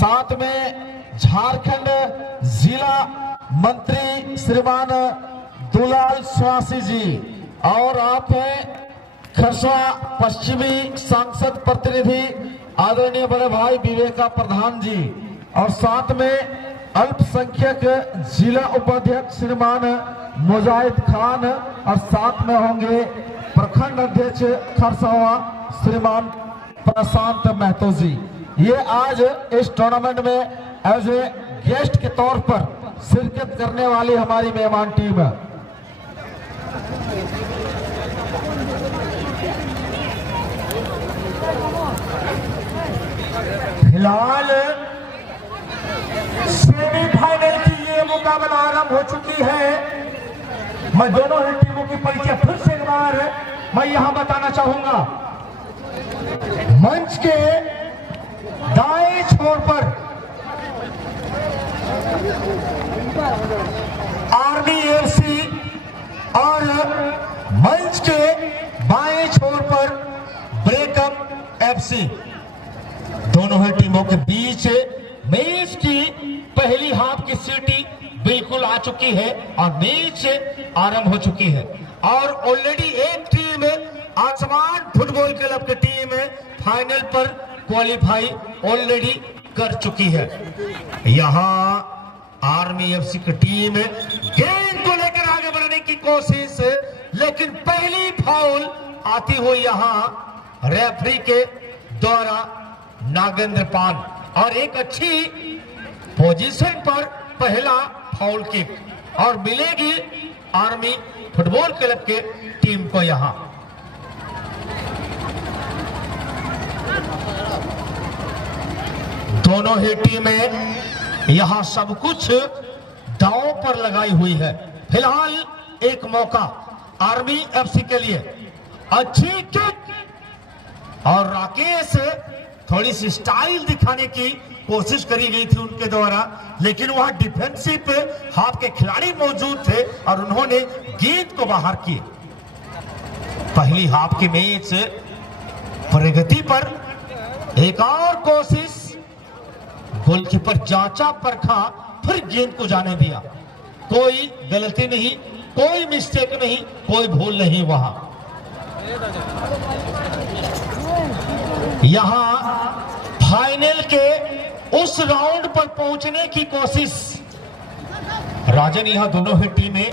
साथ में झारखंड जिला मंत्री श्रीमान दुलाल स्वासी जी, और आप हैं खरसवा पश्चिमी सांसद प्रतिनिधि आदरणीय बड़े भाई विवेका प्रधान जी, और साथ में अल्पसंख्यक जिला उपाध्यक्ष श्रीमान मुजाहिद खान, और साथ में होंगे प्रखंड अध्यक्ष खरसवा श्रीमान प्रशांत महतो जी। ये आज इस टूर्नामेंट में एज ए गेस्ट के तौर पर शिरकत करने वाली हमारी मेहमान टीम है। फिलहाल सेमीफाइनल की ये मुकाबला आरंभ हो चुकी है। मैं दोनों ही टीमों की परिचय फिर से एक बार मैं यहां बताना चाहूंगा। मंच के दाएं छोर पर आर्मी एफसी और मंच के बाएं छोर पर ब्रेकअप एफसी, दोनों ही टीमों के बीच मैच की पहली हाफ की सीटी बिल्कुल आ चुकी है और मैच आरंभ हो चुकी है। और ऑलरेडी एक टीम आसमान फुटबॉल क्लब की टीम फाइनल पर क्वालिफाई ऑलरेडी कर चुकी है। यहां आर्मी एफसी की टीम गेंद को लेकर आगे बढ़ने की कोशिश, लेकिन पहली फाउल आती हुई यहां रेफरी के द्वारा नागेंद्र पान, और एक अच्छी पोजीशन पर पहला फाउल किक, और मिलेगी आर्मी फुटबॉल क्लब के टीम को। यहां दोनों ही टीमें यहां सब कुछ दांव पर लगाई हुई है। फिलहाल एक मौका आर्मी एफसी के लिए, अच्छी किक, और राकेश थोड़ी सी स्टाइल दिखाने की कोशिश करी गई थी उनके द्वारा, लेकिन वहां डिफेंसिव हाफ के खिलाड़ी मौजूद थे और उन्होंने गेंद को बाहर किए। पहली हाफ की मैच प्रगति पर एक और कोशिश, गोलकीपर जांचा परखा, फिर गेंद को जाने दिया। कोई गलती नहीं, कोई मिस्टेक नहीं, कोई भूल नहीं वहां। यहां फाइनल के उस राउंड पर पहुंचने की कोशिश, राजन, यहां दोनों ही टीमें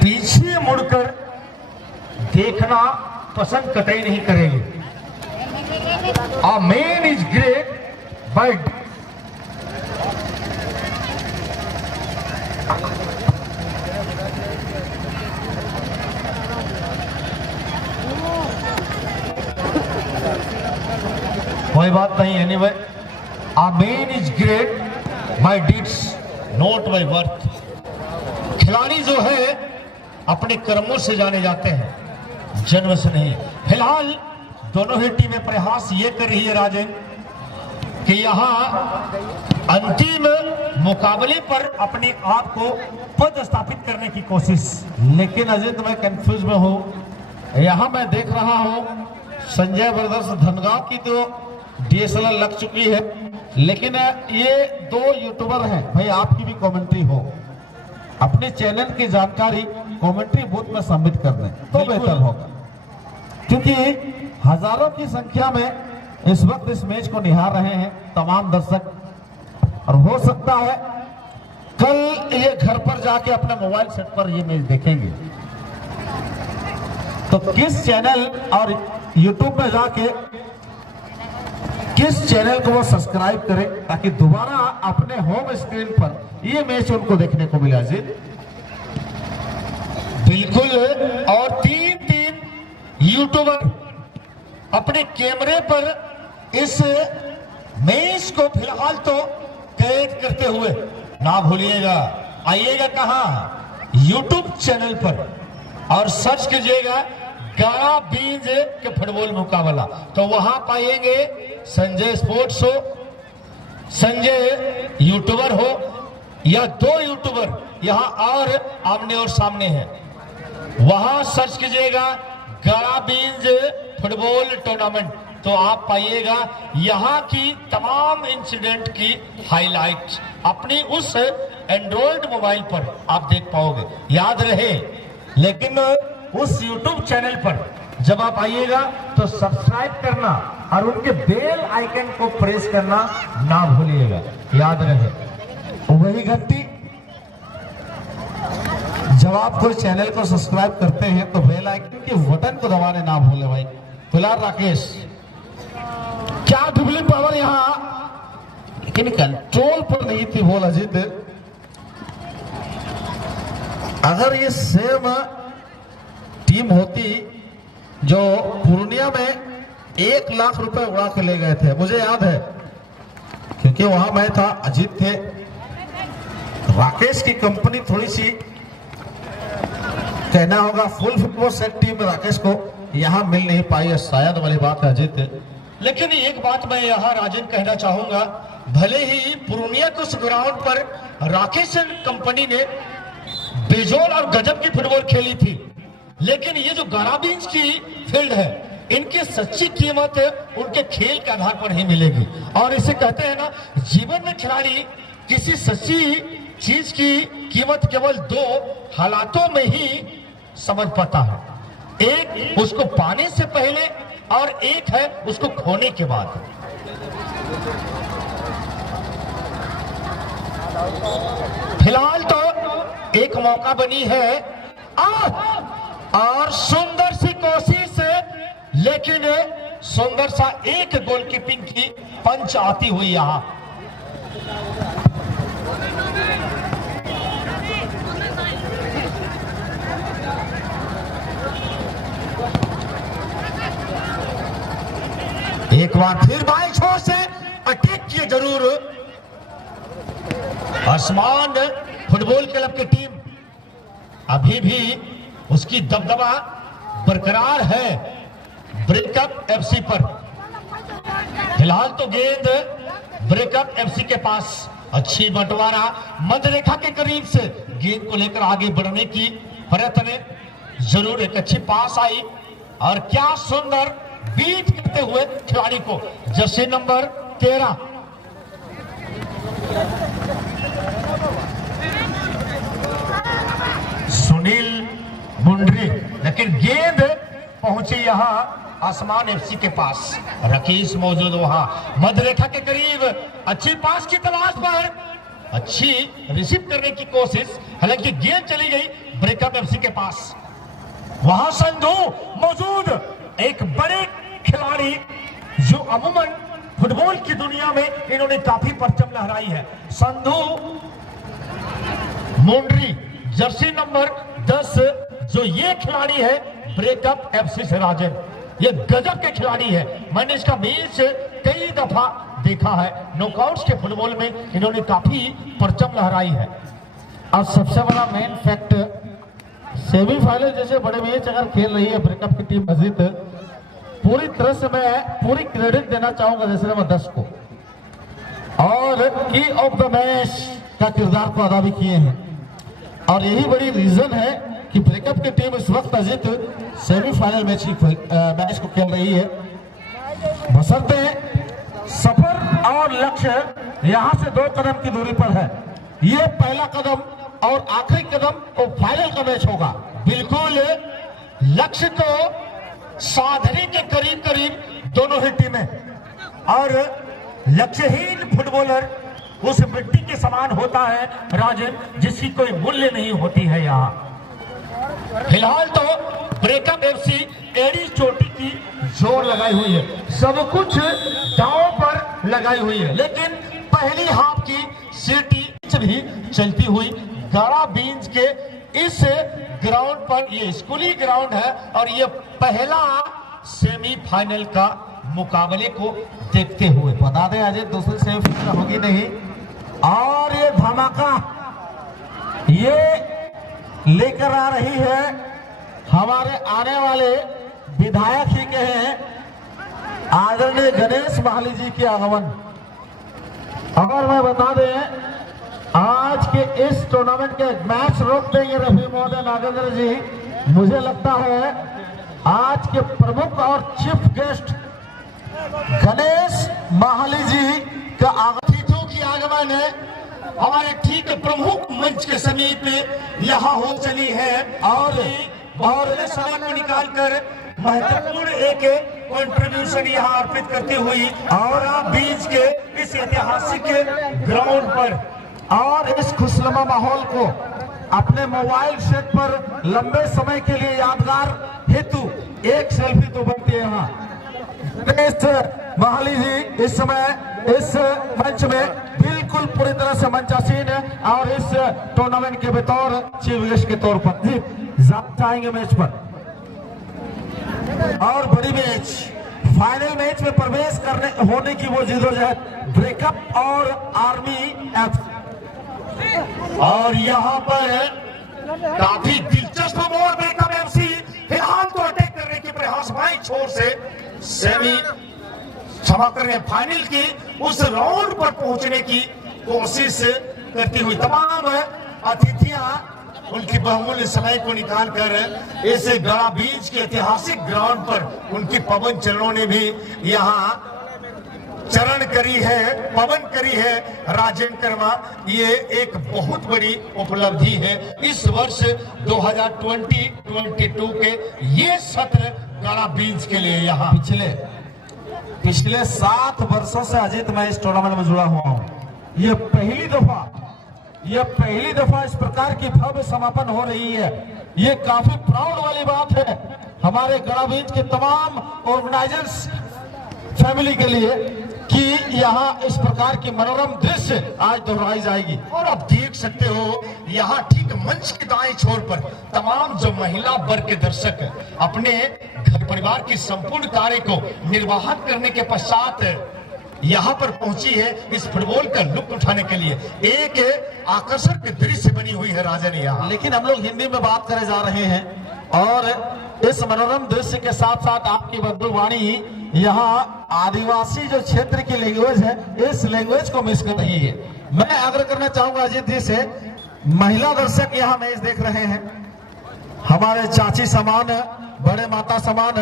पीछे मुड़कर देखना पसंद कतई नहीं करेंगे। A man is great, but कोई बात नहीं। Anyway, A man is great by deeds, not by worth। खिलाड़ी जो है अपने कर्मों से जाने जाते हैं, जन्म से नहीं। फिलहाल दोनों ही टीमें प्रयास ये कर रही है राजन कि यहां अंतिम मुकाबले पर अपने आप को पद स्थापित करने की कोशिश, लेकिन अजित मैं कंफ्यूज में हूं। यहां मैं देख रहा हूं संजय ब्रदर्स धनगांव की तो डीएसएलआर लग चुकी है, लेकिन ये दो यूट्यूबर हैं। भाई आपकी भी कमेंट्री हो, अपने चैनल की जानकारी कमेंट्री बूथ में सबमिट कर दें तो बेहतर होगा, क्योंकि हजारों की संख्या में इस वक्त इस मैच को निहार रहे हैं तमाम दर्शक, और हो सकता है कल ये घर पर जाके अपने मोबाइल सेट पर ये मैच देखेंगे। तो किस चैनल और यूट्यूब में जाके किस चैनल को वो सब्सक्राइब करें ताकि दोबारा अपने होम स्क्रीन पर ये मैच उनको देखने को मिला जी। बिल्कुल, और तीन यूट्यूबर अपने कैमरे पर इस मैच को फिलहाल तो कैद करते हुए, ना भूलिएगा आइएगा कहां, यूट्यूब चैनल पर, और सर्च कीजिएगा गाड़ा बींज के फुटबॉल मुकाबला, तो वहां पाएंगे संजय स्पोर्ट्स हो, संजय यूट्यूबर हो, या दो यूट्यूबर यहां और आमने और सामने हैं। वहां सर्च कीजिएगा गाड़ा बींज फुटबॉल टूर्नामेंट, तो आप पाइएगा यहाँ की तमाम इंसिडेंट की हाइलाइट अपनी उस एंड्रॉइड मोबाइल पर आप देख पाओगे। याद रहे, लेकिन उस YouTube चैनल पर जब आप आइएगा तो सब्सक्राइब करना और उनके बेल आइकन को प्रेस करना ना भूलिएगा। याद रहे, वही घंटी, जब आप कोई चैनल को सब्सक्राइब करते हैं तो बेल आइकन के बटन को दबाने ना भूले भाई। फिलहाल राकेश, क्या ड्रिबलिंग पावर यहाँ, लेकिन कंट्रोल पर नहीं थी बोल अजीत। अगर ये सेम टीम होती जो पूर्णिया में 1 लाख रुपए उड़ा के ले गए थे, मुझे याद है क्योंकि वहां मैं था, अजीत थे, राकेश की कंपनी थोड़ी सी कहना होगा full football set team Rakesh को यहां मिल नहीं पाई है, शायद वाली बात है अजीत। लेकिन एक बात मैं यहाँ राजन कहना चाहूंगा, भले ही पूर्णिया के उस ग्राउंड पर राकेश कंपनी ने बेजोड़ और गजब की फुटबॉल खेली थी, लेकिन ये जो गाराबींज की फील्ड है, इनकी सच्ची कीमत उनके खेल के आधार पर ही मिलेगी। और इसे कहते हैं ना, जीवन में खिलाड़ी किसी सच्ची चीज की कीमत केवल 2 हालातों में ही समझ पाता है, एक उसको पाने से पहले और एक है उसको खोने के बाद। फिलहाल तो एक मौका बनी है और सुंदर सी कोशिश, लेकिन सुंदर सा एक गोलकीपिंग की पंच आती हुई यहां। एक बार फिर बाएं छोर से अटैक किए जरूर आसमान फुटबॉल क्लब की टीम, अभी भी उसकी दबदबा बरकरार है ब्रेकअप एफसी पर। फिलहाल तो गेंद ब्रेकअप एफसी के पास, अच्छी बंटवारा मध्य रेखा के करीब से गेंद को लेकर आगे बढ़ने की प्रयत्न, जरूर एक अच्छी पास आई और क्या सुंदर बीट करते हुए खिलाड़ी को जर्सी नंबर 13 सुनील मुंडरी, लेकिन गेंद पहुंची यहां आसमान एफसी के पास। रकीस मौजूद वहां मध्य रेखा के करीब, अच्छी पास की तलाश पर अच्छी रिसीव करने की कोशिश, हालांकि गेंद चली गई ब्रेकअप एफसी के पास। वहां संधू मौजूद, एक बड़े खिलाड़ी जो अमूमन फुटबॉल की दुनिया में इन्होंने काफी परचम लहराई है। संधू मुंडरी जर्सी नंबर 10, जो ये खिलाड़ी है ब्रेकअप एफसी से राजन, ये गजब के खिलाड़ी है। मैंने इसका मैच कई दफा देखा है, नॉकआउट्स के फुटबॉल में इन्होंने काफी परचम लहराई है। और सबसे बड़ा मेन फैक्ट, सेमीफाइनल जैसे बड़े मैच अगर खेल रही है ब्रेकअप की टीम अजीत, पूरी तरह से मैं पूरी क्रेडिट देना चाहूंगा जैसे नंबर 10 को, और की ऑफ द मैच का किरदार को अदा भी किए हैं। और यही बड़ी रीजन है कि ब्रेकअप की टीम इस वक्त अजीत सेमीफाइनल मैच को खेल रही है। बशर्ते सफर और लक्ष्य यहां से 2 कदम की दूरी पर है। ये पहला कदम और आखिरी कदम वो फाइनल का मैच होगा। बिल्कुल लक्ष्य को साधने के करीब करीब दोनों ही टीमें, और लक्ष्यहीन फुटबॉलर उस मिट्टी के समान होता है राजन, जिसकी कोई मूल्य नहीं होती है यहाँ। फिलहाल तो ब्रेकअप एफसी एड़ी चोटी की जोर लगाई हुई है, सब कुछ दांव पर लगाई हुई है, लेकिन पहली हाफ की सीटी भी चलती हुई गाराबींज के इस ग्राउंड पर, ये स्कूली ग्राउंड है और ये पहला सेमीफाइनल का मुकाबले को देखते हुए, बता दें अजय दूसरी सेमीफाइनल होगी नहीं। और ये धमाका ये लेकर आ रही है हमारे आने वाले विधायक ही के हैं आदरणीय गणेश महाली जी के आगमन। अगर मैं बता दें आज के इस टूर्नामेंट के मैच रोक देंगे रफी महोदय नागेंद्र जी, मुझे लगता है आज के प्रमुख और चीफ गेस्ट गणेश माहली जी का अतिथियों की आगमन है हमारे ठीक प्रमुख मंच के समीप यहाँ हो चली है और समय को निकाल कर महत्वपूर्ण एक कंट्रीब्यूशन यहाँ अर्पित करती हुई और बीच के इस ऐतिहासिक ग्राउंड पर और इस खुशनुमा माहौल को अपने मोबाइल सेट पर लंबे समय के लिए यादगार हेतु एक सेल्फी तो बनती है यहाँ। गणेश माहली जी इस समय इस मंच में बिल्कुल पूरी तरह से मंचासीन है और इस टूर्नामेंट के बतौर चीफ गेस्ट के तौर पर जी जाएंगे मैच पर और बड़ी मैच फाइनल मैच में प्रवेश करने होने की वो जिदोजहद ब्रेकअप और आर्मी एफ और यहाँ पर काफी दिलचस्प मोड़ ब्रेकअप एफसी फिलहाल तो अटैक करने के प्रयास बाईं छोर से सेमी क्षमा करें फाइनल की उस राउंड पर पहुंचने की कोशिश करती हुई तमाम अतिथियां उनकी बहुमूल्य समय को निकाल कर इस गड़ा बीच के ऐतिहासिक ग्राउंड पर उनकी पवन चरणों ने भी यहाँ चरण करी है पवन करी है राजेंद्र कर्मा। ये एक बहुत बड़ी उपलब्धि है इस वर्ष 2020-22 के ये सत्र गड़ा बीच के लिए। यहाँ पिछले 7 वर्षों से अजीत मैं इस टूर्नामेंट में जुड़ा हुआ हूँ। ये पहली दफा इस प्रकार की भव्य समापन हो रही है। ये काफी प्राउड वाली बात है हमारे गड़ा बीच के तमाम ऑर्गेनाइजर्स फैमिली के लिए कि यहाँ इस प्रकार की मनोरम दृश्य आज दोहराई जाएगी। और आप देख सकते हो यहाँ ठीक मंच के दाएं छोर पर तमाम जो महिला वर्ग के दर्शक अपने घर परिवार की संपूर्ण कार्य को निर्वाहन करने के पश्चात यहाँ पर पहुंची है इस फुटबॉल का लुत्फ उठाने के लिए। एक आकर्षक दृश्य बनी हुई है राजन यहाँ। लेकिन हम लोग हिंदी में बात करे जा रहे हैं और इस मनोरम दृश्य के साथ साथ आपकी बद्दुवाणी यहाँ आदिवासी जो क्षेत्र की लैंग्वेज है इस लैंग्वेज को मिस कर रही है। मैं आग्रह करना चाहूंगा अजीत जी से, महिला दर्शक यहाँ मैच देख रहे हैं, हमारे चाची समान बड़े माता समान,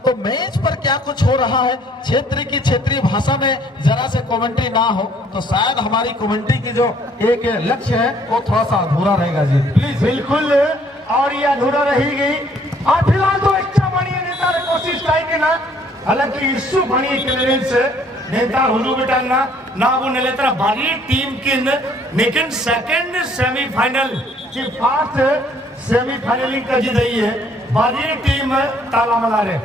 तो मैच पर क्या कुछ हो रहा है क्षेत्र की क्षेत्रीय भाषा में जरा से कमेंट्री ना हो तो शायद हमारी कमेंट्री की जो एक लक्ष्य है वो थोड़ा सा अधूरा रहेगा जी प्लीज। बिल्कुल और ये अधूरा रहेगी। फिलहाल तो अच्छा बनी नेता कोशिश करेंगे ना, हालांकि इश्यू बनी क्लियरेंस नेता हुजू बेटांगा ना वो नेता बारी टीम किन लेकिन सेकंड सेमीफाइनल की फर्स्ट सेमीफाइनलिंग का जीत है बारी टीम तालामलारे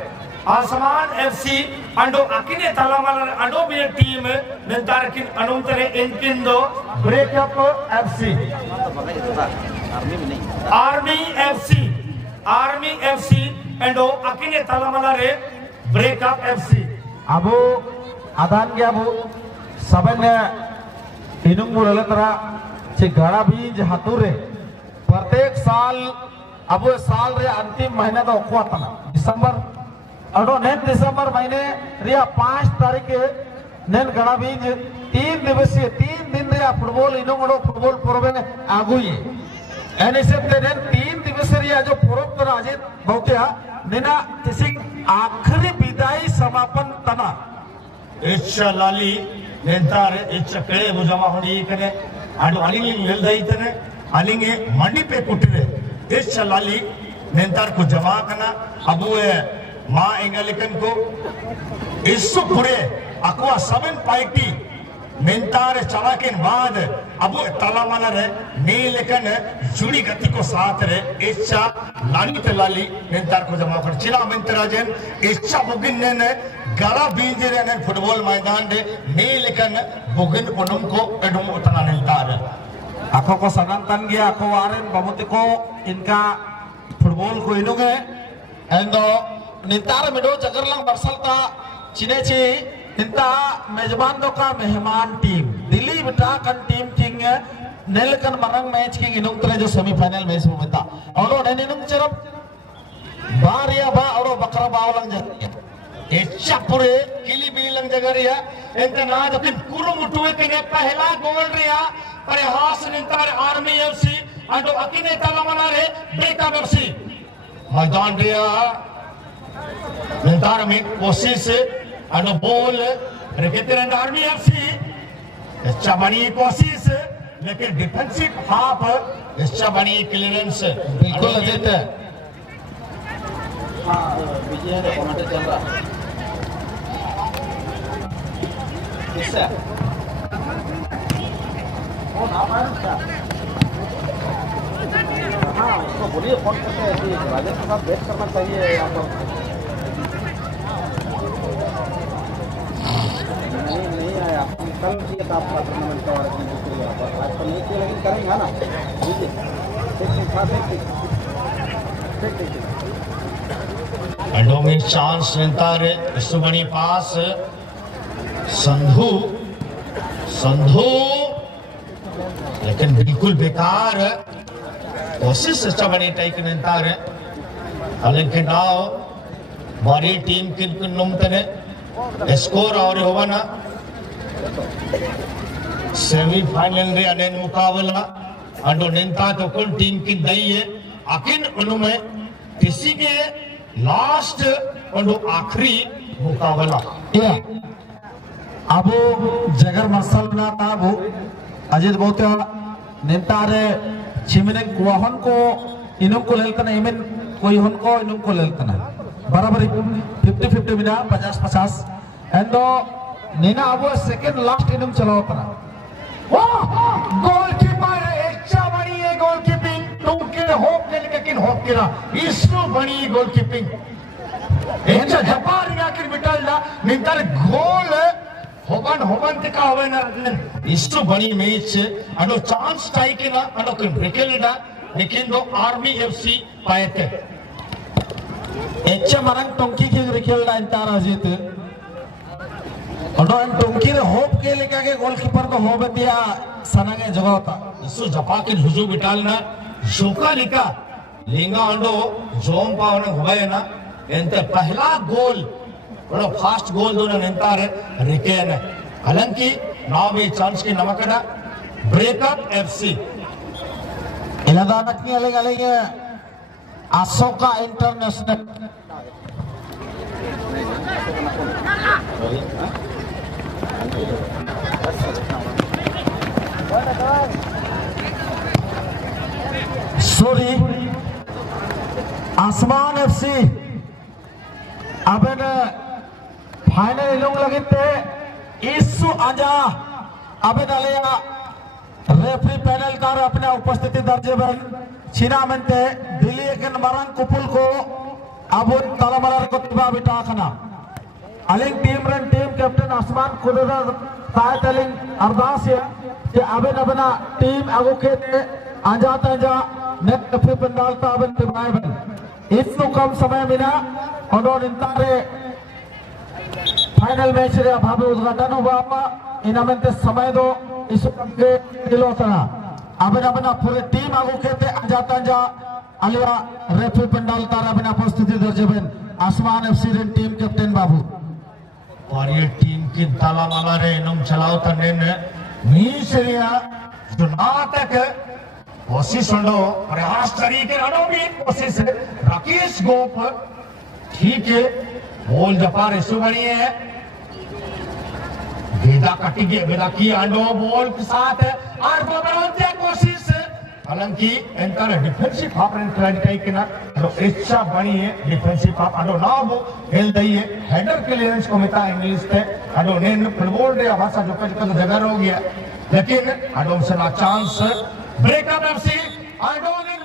आसमान एफसी अंडो अकिने तालामलारे अंडो भी टीम नेता किन अनुतरे इनकिंदो ब्रेकअप एफसी आर्मी एफसी एंडो अकिने तालामलारे ब्रेकअप एफसी अबो आदान के अबो सबन इनुंग मुरलतरा चे गड़ा बीज हाथुरे प्रत्येक साल अब साल रे अंतिम महीना तो अकुआ तना दिसंबर अडो नेन दिसंबर महीने रिया 5 तारीख के नेन गड़ा बीज 3 दिवसीय 3 दिन रे फुटबॉल इनुंग फुटबॉल पूर्व में आगुई एने से नेन 3 दिवसीय रिया जो पूर्व तो अजीत बहुतिया नेना किसी आखिरी विदाई समापन तना इच्छा लाली नेतार इच्छा कड़े बुझमा होनी कने आडो अलिंगे निलदाई तने अलिंगे मंडी पे कुटरे इच्छा लाली नेतार को जमा करना अबू माँ इंगलिकन को इस्सु पूरे अकवा 7 पार्टी नेतार चला के बाद अबू तालामाला रे नीलकन जुड़ी गति को साथ रे इच्छा लाली ते लाली नेतार को जमा कर चिला मंतराजन इच्छा बुगिन ने गड़ा बीज रे फुटबॉल मैदान रे नीलकन बुगिन उनुम को एडुम उतना नेतार आखो को सनातन गया आखो आरन बमुति को इनका फुटबॉल को इनुगे एंडो नितार मिडो जगरलंग बरसलता चिनेची इंता मेजबान दो का मेहमान टीम दिल्ली बिटा कन टीम किंग नेलकन मरंग मैच किंग इनुग तरे जो सेमीफाइनल मैच में बता और नेनिनुग चरब बारिया बा और बकरा बावलंग जगरिया इच्छा पूरे किली बिली लंग जगरिया इनका ना जो कि कुरु मुटुए के पहला गोल रिया प्रयास निंतार आर्मी एफसी अंडो अकिने तालामला रे ब्रेकअप एफसी मैदान रिया निंतार में कोशिश अंडो बॉल रिकेट आर्मी एफसी अच्छा बड़ी कोशिश लेकिन डिफेंसिव हाफ अच्छा बड़ी क्लियरेंस बिल्कुल अजित विजय कमेंट चल रहा किससे वो नाम है उसका हाँ उसको बोलिए फोन करके कि राजेश के साथ बैट करना चाहिए यहाँ पर नहीं आया कल किया था आपका टूर्नामेंट का यहाँ पर आज तो नहीं किया लेकिन करेंगे ना ठीक ठीक अंडो में चांस निंतार सुबणी पास संधू लेकिन बिल्कुल बेकार कोशिश अच्छा बनी टाइक निंतार हालांकि नाव बड़ी टीम की नुमतने स्कोर और होवना सेमीफाइनल रे अनेन मुकाबला अंडो निंता तो कुल टीम की दई है आखिर उनमें किसी के लास्ट अंडो आखिरी मुकाबला या अबो जगर मसल ना ताबो अजित बहुत निंतारे चिमिने कुहन को इनुम को लेलकना इमेन कोई हन को इनुम को लेलकना बराबर 50-50 बिना 50-50 एंडो नीना अबो सेकंड लास्ट इनुम चलाओ कना वाह गोलकीपर अच्छा बड़ी है गोलकीपिंग तुमके होप ने लेकिन होप किरा इसनो बड़ी गोलकीपिंग अच्छा जपार याकिर बिटलला निंतर गोल होबन का होवे ना इसनो बड़ी मैच अनो चांस टाई के ना अनो के ब्रेकेलडा लेकिन दो आर्मी एफसी पाएते अच्छा मरंग टोंकी के रिकेल लाइन तार अजित और टोंकी रे होप के लेके के गोलकीपर को होबे दिया सनागे जगहता इसो जपा के हुजू बिटालना शोका लिका लेंगा अंडो जोम पावन होवे ना एंते पहला गोल बड़ा फास्ट गोल दोनों निंतारे रिकेन हालांकि नाव में चांस की नमकड़ा ब्रेकअप एफसी इलादानक नहीं अलग अलग अशोका इंटरनेशनल सॉरी आसमान एफसी अब फाइनल लोग लगे थे इस आजा अब डालिया रेफरी पैनल कार अपने उपस्थिति दर्जे बन चीना मनते दिल्ली के मरंग कुपुल को अब तलमरर को तिबा बिटा खना अलिंग टीम रन टीम कैप्टन आसमान कुदरत तायत अलिंग अरदास है कि अबे नबना टीम अगो के आजा ताजा नेट रेफरी पंडाल ताबन तिबाय बन इस कम समय बिना और इंतारे फाइनल मैच रे अभाव उद्घाटन हुआ इनामते समय दो इस के दिलो तना अबे नबना पूरे टीम आगो के आजा ताजा अलिया रेफरी पंडाल तारा बिना उपस्थिति दर्जे बन आसमान एफसी रे टीम कैप्टन बाबू और ये टीम की ताला माला रे इनम चलाओ तने ने मीसरिया जो नाटक कोशिश अंडो प्रयास तरीके अंडो भी कोशिश राकेश गोप ठीक है बॉल जपार इशू बनी है बेदा कटी गई बेदा की अंडो बॉल के साथ और बबरौते कोशिश हालांकि enter defensive half run try किना तो इच्छा बनी है डिफेंसिव हाफ अंडो ना वो खेल दई है हेडर क्लियरेंस को मिता इंग्लिश पे अंडो ने फुटबॉल रे भाषा जो कुछ जगह हो गया लेकिन अंडो से ना चांस ब्रेकअप एफसी अंडो ने